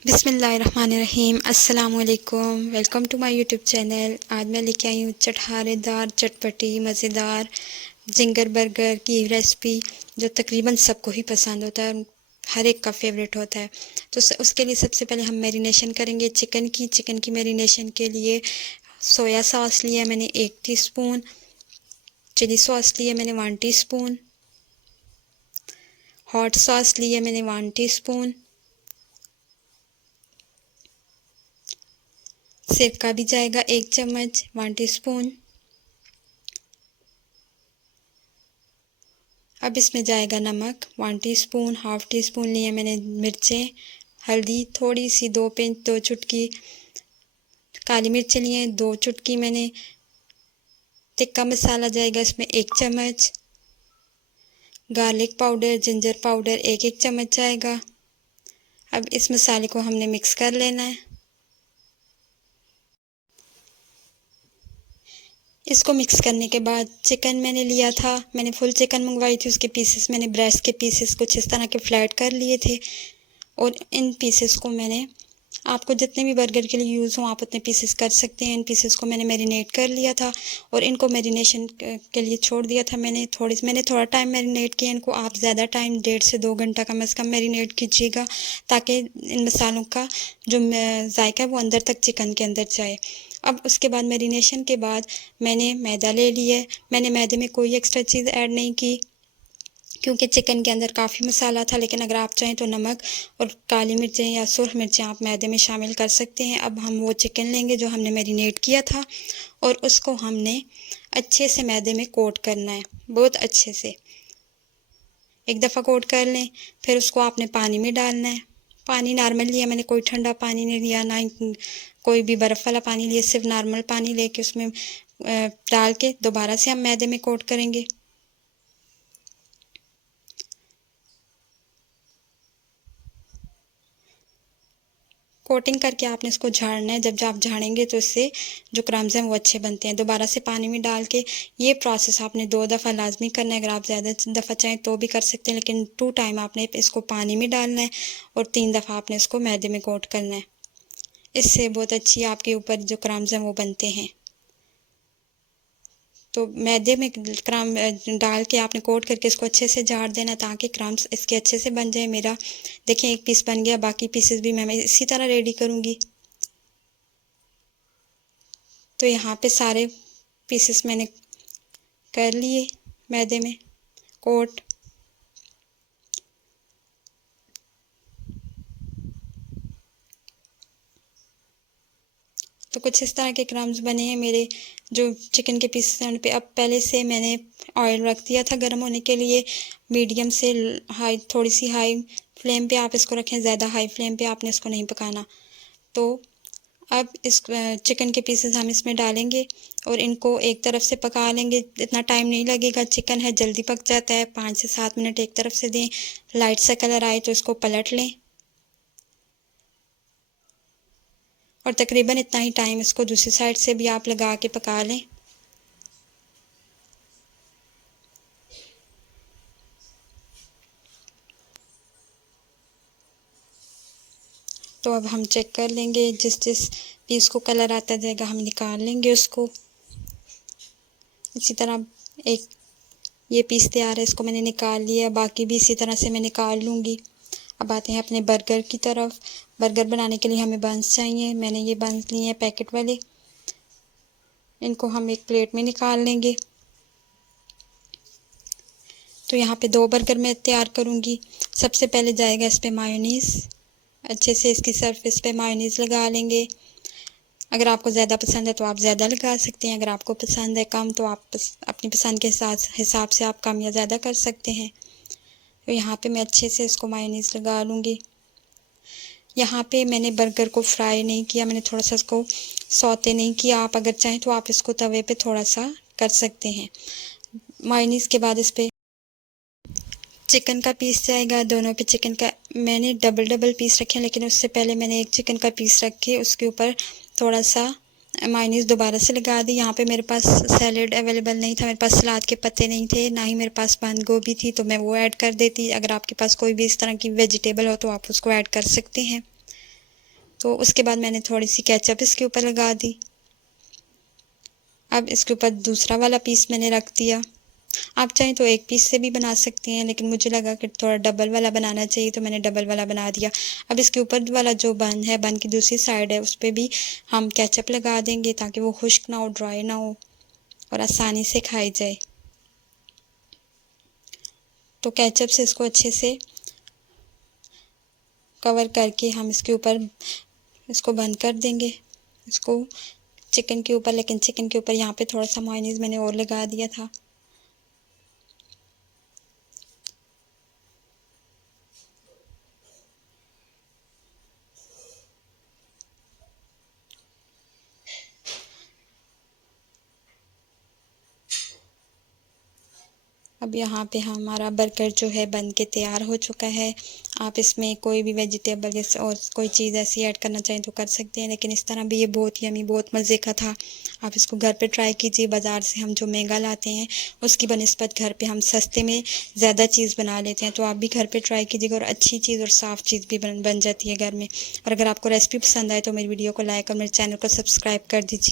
बिस्मिल्लाहिर्रहमानिर्रहीम। अस्सलामुअलैकुम। Welcome to my YouTube channel. आज मैं लेके आई हूँ चटखारेदार चटपटी मज़ेदार जिंगर बर्गर की रेसिपी, जो तकरीबन सबको ही पसंद होता है, हर एक का फेवरेट होता है। तो उसके लिए सबसे पहले हम मैरिनेशन करेंगे चिकन की मैरिनेशन के लिए सोया सॉस लिया मैंने 1 टीस्पून, चिली सॉस लिया मैंने 1 टीस्पून, हॉट सॉस लिया मैंने 1 टीस्पून, सिरका भी जाएगा 1 चम्मच 1 टीस्पून। अब इसमें जाएगा नमक 1 टीस्पून, हाफ़ टी स्पून लिए मैंने मिर्चें, हल्दी थोड़ी सी 2 चुटकी, काली मिर्च लिए 2 चुटकी मैंने, टिक्का मसाला जाएगा इसमें 1 चम्मच, गार्लिक पाउडर जिंजर पाउडर 1-1 चम्मच जाएगा। अब इस मसाले को हमने मिक्स कर लेना है। इसको मिक्स करने के बाद चिकन मैंने लिया था, मैंने फुल चिकन मंगवाई थी, उसके पीसेस मैंने ब्रेस्ट के पीसेस कुछ इस तरह के फ्लैट कर लिए थे और इन पीसेस को मैंने, आपको जितने भी बर्गर के लिए यूज़ हो आप उतने पीसेस कर सकते हैं। इन पीसेस को मैंने मैरिनेट कर लिया था और इनको मैरिनेशन के लिए छोड़ दिया था। मैंने थोड़ा टाइम मैरिनेट किया इनको। आप ज़्यादा टाइम 1.5 से 2 घंटा कम से कम मैरिनेट कीजिएगा, ताकि इन मसालों का जो जायका है वो अंदर तक चिकन के अंदर जाए। अब उसके बाद मैरिनेशन के बाद मैंने मैदा ले लिया है। मैंने मैदे में कोई एक्स्ट्रा चीज़ ऐड नहीं की, क्योंकि चिकन के अंदर काफ़ी मसाला था। लेकिन अगर आप चाहें तो नमक और काली मिर्चें या सुर्ख मिर्चें आप मैदे में शामिल कर सकते हैं। अब हम वो चिकन लेंगे जो हमने मैरिनेट किया था और उसको हमने अच्छे से मैदे में कोट करना है, बहुत अच्छे से। एक दफ़ा कोट कर लें, फिर उसको आपने पानी में डालना है। पानी नॉर्मल लिया मैंने, कोई ठंडा पानी नहीं लिया, ना ही कोई भी बर्फ़ वाला पानी लिया, सिर्फ नॉर्मल पानी लेके उसमें डाल के दोबारा से हम मैदे में कोट करेंगे। कोटिंग करके आपने इसको झाड़ना है। जब आप झाड़ेंगे तो इससे जो क्रम्स हैं वो अच्छे बनते हैं। दोबारा से पानी में डाल के ये प्रोसेस आपने 2 दफ़ा लाजमी करना है। अगर आप ज़्यादा दफ़ा चाहें तो भी कर सकते हैं, लेकिन 2 टाइम आपने इसको पानी में डालना है और 3 दफ़ा आपने इसको मैदे में कोट करना है। इससे बहुत अच्छी आपके ऊपर जो क्रम्स हैं वो बनते हैं। तो मैदे में क्रम डाल के आपने कोट करके इसको अच्छे से झाड़ देना, ताकि क्रम्स इसके अच्छे से बन जाए। मेरा देखिए 1 पीस बन गया, बाकी पीसेस भी मैं इसी तरह रेडी करूँगी। तो यहाँ पे सारे पीसेस मैंने कर लिए मैदे में कोट। तो कुछ इस तरह के क्रम्स बने हैं मेरे जो चिकन के पीसेस हैं उन पे। अब पहले से मैंने ऑयल रख दिया था गर्म होने के लिए। मीडियम से हाई, थोड़ी सी हाई फ्लेम पे आप इसको रखें, ज़्यादा हाई फ्लेम पे आपने इसको नहीं पकाना। तो अब इस चिकन के पीसेस हम इसमें डालेंगे और इनको एक तरफ से पका लेंगे। इतना टाइम नहीं लगेगा, चिकन है जल्दी पक जाता है। 5 से 7 मिनट एक तरफ से दें, लाइट सा कलर आए तो इसको पलट लें और तकरीबन इतना ही टाइम इसको दूसरी साइड से भी आप लगा के पका लें। तो अब हम चेक कर लेंगे, जिस जिस पीस को कलर आता जाएगा हम निकाल लेंगे उसको। इसी तरह एक ये पीस तैयार है, इसको मैंने निकाल लिया, बाकी भी इसी तरह से मैं निकाल लूँगी। अब आते हैं अपने बर्गर की तरफ। बर्गर बनाने के लिए हमें बंस चाहिए। मैंने ये बंस लिए हैं पैकेट वाले, इनको हम एक प्लेट में निकाल लेंगे। तो यहाँ पे 2 बर्गर मैं तैयार करूँगी। सबसे पहले जाएगा इस पे मायोनीज़, अच्छे से इसकी सरफेस पे मायोनीज़ लगा लेंगे। अगर आपको ज़्यादा पसंद है तो आप ज़्यादा लगा सकते हैं, अगर आपको पसंद है कम तो आप अपनी पसंद के हिसाब से आप कम या ज़्यादा कर सकते हैं। तो यहाँ पे मैं अच्छे से इसको मायोनीज़ लगा लूँगी। यहाँ पे मैंने बर्गर को फ्राई नहीं किया, मैंने थोड़ा सा इसको सौते नहीं किया। आप अगर चाहें तो आप इसको तवे पे थोड़ा सा कर सकते हैं। मायोनीज़ के बाद इस पे चिकन का पीस जाएगा। दोनों पे चिकन का मैंने डबल पीस रखे हैं, लेकिन उससे पहले मैंने एक चिकन का पीस रख के उसके ऊपर थोड़ा सा मायोनीज़ दोबारा से लगा दी। यहाँ पे मेरे पास सैलेड अवेलेबल नहीं था, मेरे पास सलाद के पत्ते नहीं थे, ना ही मेरे पास बंद गोभी थी, तो मैं वो ऐड कर देती। अगर आपके पास कोई भी इस तरह की वेजिटेबल हो तो आप उसको ऐड कर सकते हैं। तो उसके बाद मैंने थोड़ी सी केचप इसके ऊपर लगा दी। अब इसके ऊपर दूसरा वाला पीस मैंने रख दिया। आप चाहें तो एक पीस से भी बना सकती हैं, लेकिन मुझे लगा कि थोड़ा डबल वाला बनाना चाहिए तो मैंने डबल वाला बना दिया। अब इसके ऊपर वाला जो बन है, बन की दूसरी साइड है, उस पर भी हम केचप लगा देंगे ताकि वो खुश्क ना हो, ड्राई ना हो और आसानी से खाई जाए। तो केचप से इसको अच्छे से कवर करके हम इसके ऊपर इसको बंद कर देंगे, इसको चिकन के ऊपर। लेकिन चिकन के ऊपर यहाँ पे थोड़ा सा मायोनीज़ मैंने और लगा दिया था। अब यहाँ पे हमारा बर्गर जो है बन के तैयार हो चुका है। आप इसमें कोई भी वेजिटेबल या और कोई चीज़ ऐसी ऐड करना चाहें तो कर सकते हैं, लेकिन इस तरह भी ये बहुत यमी, बहुत मज़े का था। आप इसको घर पे ट्राई कीजिए। बाज़ार से हम जो महंगा लाते हैं उसकी बनिस्बत घर पे हम सस्ते में ज़्यादा चीज़ बना लेते हैं। तो आप भी घर पे ट्राई कीजिएगा और अच्छी चीज़ और साफ़ चीज़ भी बन जाती है घर में। और अगर आपको रेसिपी पसंद आए तो मेरी वीडियो को लाइक और मेरे चैनल को सब्सक्राइब कर दीजिए।